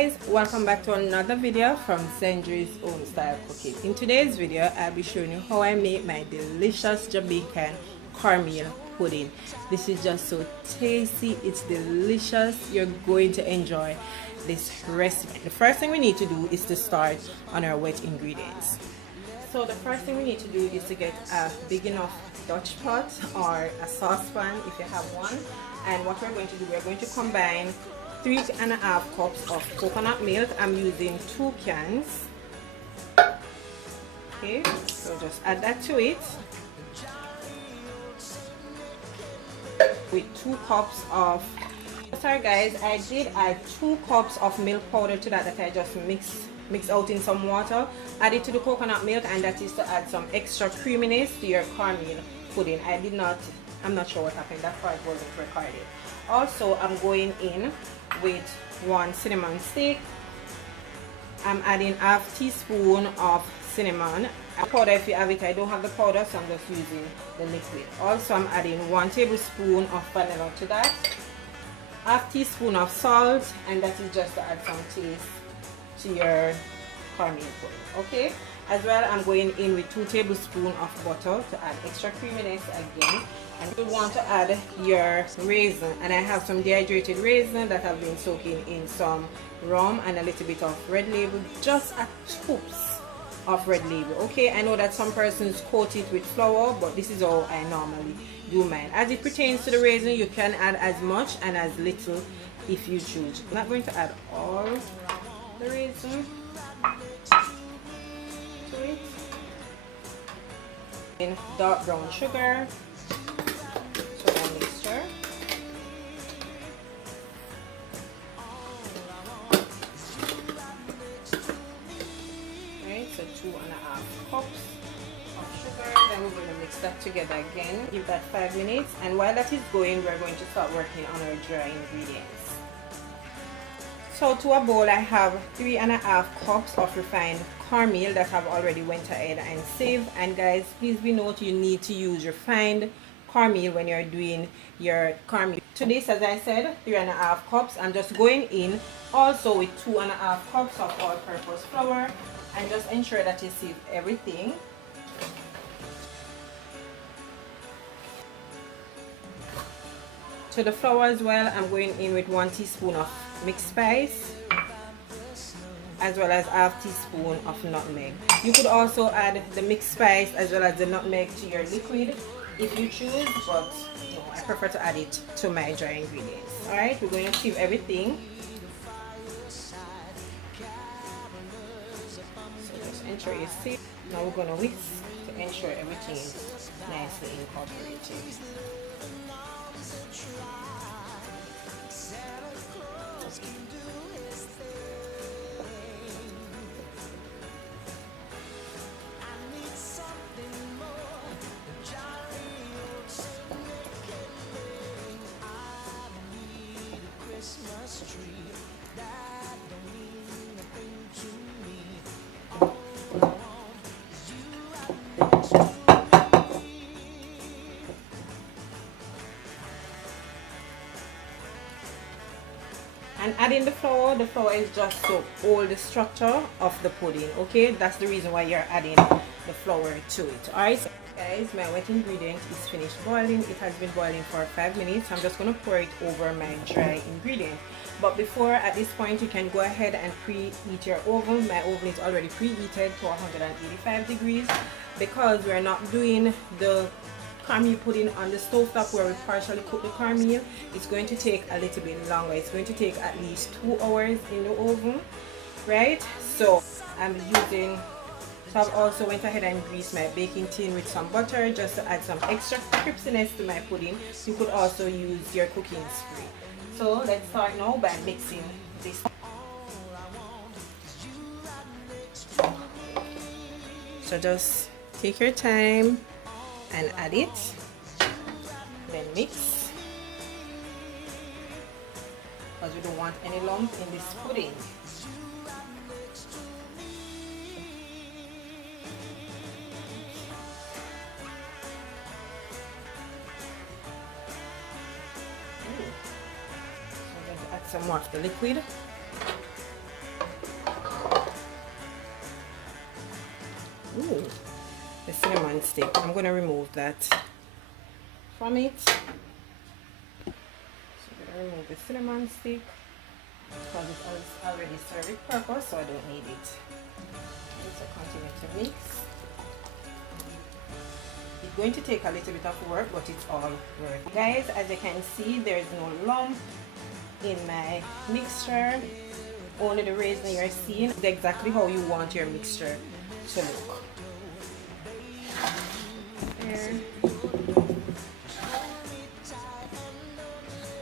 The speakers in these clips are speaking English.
guys, welcome back to another video from Zendra's Own Style Cooking. In today's video I'll be showing you how I make my delicious Jamaican cornmeal pudding. This is just so tasty, it's delicious. You're going to enjoy this recipe. The first thing we need to do is to start on our wet ingredients. So the first thing we need to do is to get a big enough Dutch pot or a saucepan if you have one. And what we're going to do, we're going to combine 3.5 cups of coconut milk. I'm using 2 cans. Okay, so just add that to it. With 2 cups of, sorry guys, I did add 2 cups of milk powder to that I just mix out in some water. Add it to the coconut milk, and that is to add some extra creaminess to your cornmeal pudding. I'm not sure what happened, that part wasn't recorded. Also, I'm going in with 1 cinnamon stick. I'm adding half teaspoon of cinnamon powder if you have it. I don't have the powder, so I'm just using the liquid. Also, I'm adding 1 tablespoon of vanilla to that, half teaspoon of salt, and that is just to add some taste to your cornmeal pudding. Okay, as well I'm going in with 2 tablespoons of butter to add extra creaminess again. And you want to add your raisin, and I have some dehydrated raisin that I've been soaking in some rum and a little bit of red label, just a toops of red label. Okay, I know that some persons coat it with flour, but this is how I normally do mine. As it pertains to the raisin, you can add as much and as little if you choose. I'm not going to add all the raisin to it. In dark brown sugar, mixture, right, so 2.5 cups of sugar. Then we're going to mix that together again, give that 5 minutes, and while that is going, we're going to start working on our dry ingredients. So to a bowl I have 3.5 cups of refined cornmeal that I've already went ahead and saved. And guys, please be note, you need to use refined cornmeal when you're doing your cornmeal. To this, as I said, 3.5 cups. I'm just going in also with 2.5 cups of all-purpose flour, and just ensure that you sieve everything. To the flour as well, I'm going in with 1 teaspoon of mixed spice, as well as half teaspoon of nutmeg. You could also add the mixed spice as well as the nutmeg to your liquid if you choose, but no, I prefer to add it to my dry ingredients. Alright, we're going to sieve everything. So just ensure you sieve. Now we're going to whisk to ensure everything is nicely incorporated. And adding the flour is just to hold the structure of the pudding. Okay, that's the reason why you're adding the flour to it. Alright, so guys, my wet ingredient is finished boiling. It has been boiling for 5 minutes. I'm just going to pour it over my dry ingredient. But before, at this point, you can go ahead and preheat your oven. My oven is already preheated to 185 degrees because we're not doing the cornmeal pudding on the stove top where we partially cook the cornmeal. It's going to take a little bit longer. It's going to take at least 2 hours in the oven, right? So I've also went ahead and greased my baking tin with some butter just to add some extra crispiness to my pudding. You could also use your cooking spray. So let's start now by mixing this. So just take your time and add it, then mix, because we don't want any lump in this pudding. some more of the liquid. Ooh, the cinnamon stick. I'm going to remove that from it. So I'm going to remove the cinnamon stick because it's already served its purpose, so I don't need it. So continue to mix. It's going to take a little bit of work, but it's all worth it. Guys, as you can see, there's no lump in my mixture. Only the raisin you're seeing is exactly how you want your mixture to look. There.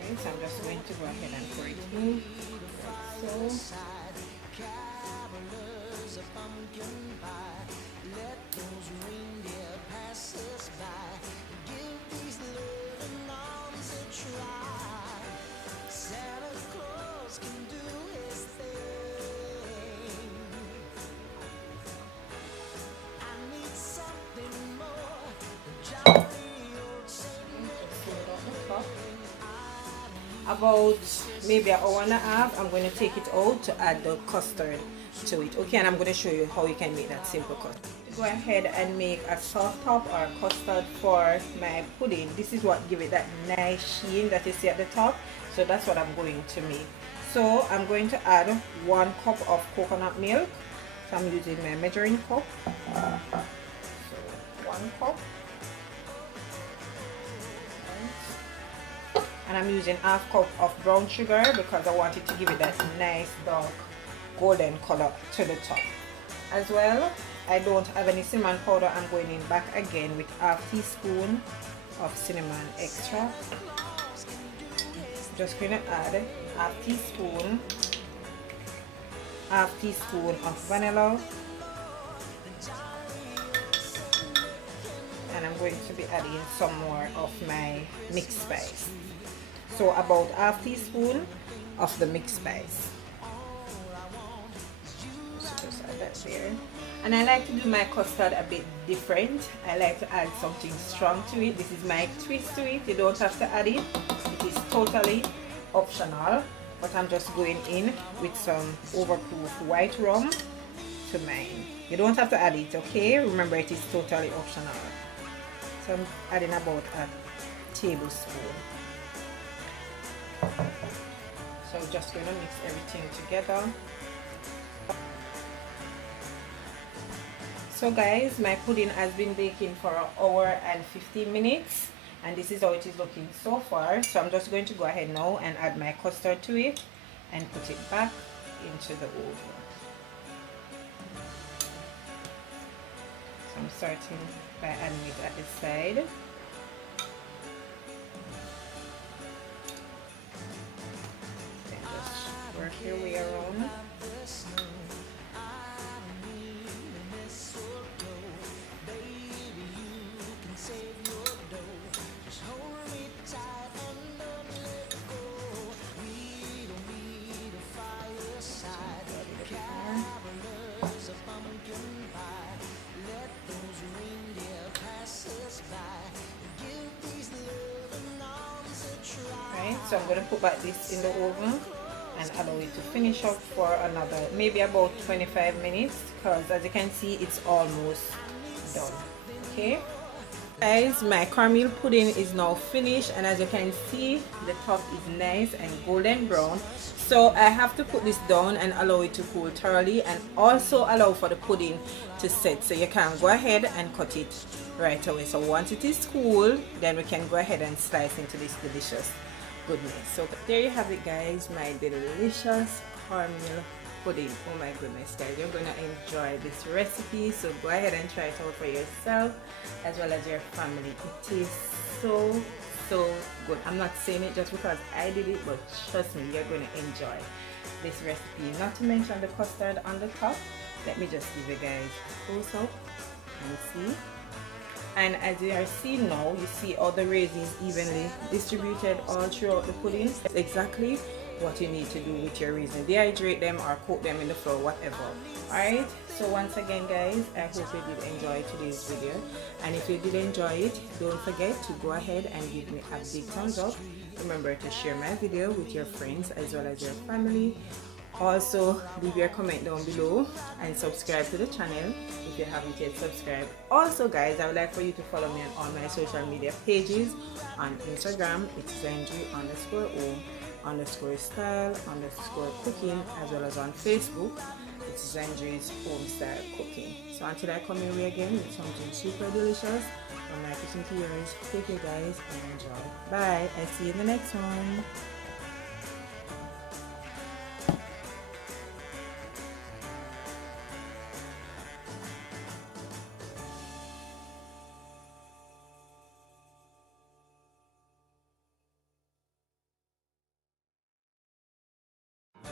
Right, so I'm just going to go ahead and pour it in. Like so. About maybe an hour and a half, I'm going to take it out to add the custard to it. Okay, and I'm going to show you how you can make that simple custard. Go ahead and make a soft top or custard for my pudding. This is what give it that nice sheen that you see at the top. So that's what I'm going to make. So I'm going to add 1 cup of coconut milk. So I'm using my measuring cup. So 1 cup. And I'm using 1/2 cup of brown sugar because I want it to give it that nice dark golden color to the top. As well, I don't have any cinnamon powder. I'm going in back again with 1/2 teaspoon of cinnamon extra. Just going to add 1/2 teaspoon of vanilla. And I'm going to be adding some more of my mixed spice. So about 1/2 teaspoon of the mixed spice. So just add that there. And I like to do my custard a bit different. I like to add something strong to it. This is my twist to it. You don't have to add it. It is totally optional. But I'm just going in with some overproof white rum to mine. You don't have to add it, okay? Remember, it is totally optional. So I'm adding about a tablespoon. So I'm just going to mix everything together. So guys, my pudding has been baking for 1 hour and 15 minutes. And this is how it is looking so far. So I'm just going to go ahead now and add my custard to it and put it back into the oven. So I'm starting by adding it at the side. Then just work your way around. So I'm going to put back this in the oven and allow it to finish up for another maybe about 25 minutes because as you can see it's almost done. Okay guys, my cornmeal pudding is now finished, and as you can see the top is nice and golden brown. So I have to put this down and allow it to cool thoroughly, and also allow for the pudding to set, so you can go ahead and cut it right away. So once it is cool, then we can go ahead and slice into this delicious goodness. So there you have it guys, my delicious cornmeal pudding. Oh my goodness guys, you're gonna enjoy this recipe, so go ahead and try it out for yourself as well as your family. It is so good. I'm not saying it just because I did it, but trust me, you're gonna enjoy this recipe. Not to mention the custard on the top. Let me just give you guys a close up and see. And as you are seeing now, you see all the raisins evenly distributed all throughout the pudding. That's exactly what you need to do with your raisins. Dehydrate them or coat them in the flour, whatever. Alright, so once again guys, I hope you did enjoy today's video, and if you did enjoy it, don't forget to go ahead and give me a big thumbs up. Remember to share my video with your friends as well as your family. Also, leave your comment down below and subscribe to the channel if you haven't yet subscribed. Also guys, I would like for you to follow me on all my social media pages. On Instagram, it's Zenji_O_style_cooking, as well as on Facebook, it's Zenji's Home Style Cooking. So until I come your way again with something super delicious from my kitchen to yours, take care guys and enjoy. Bye, I'll see you in the next one.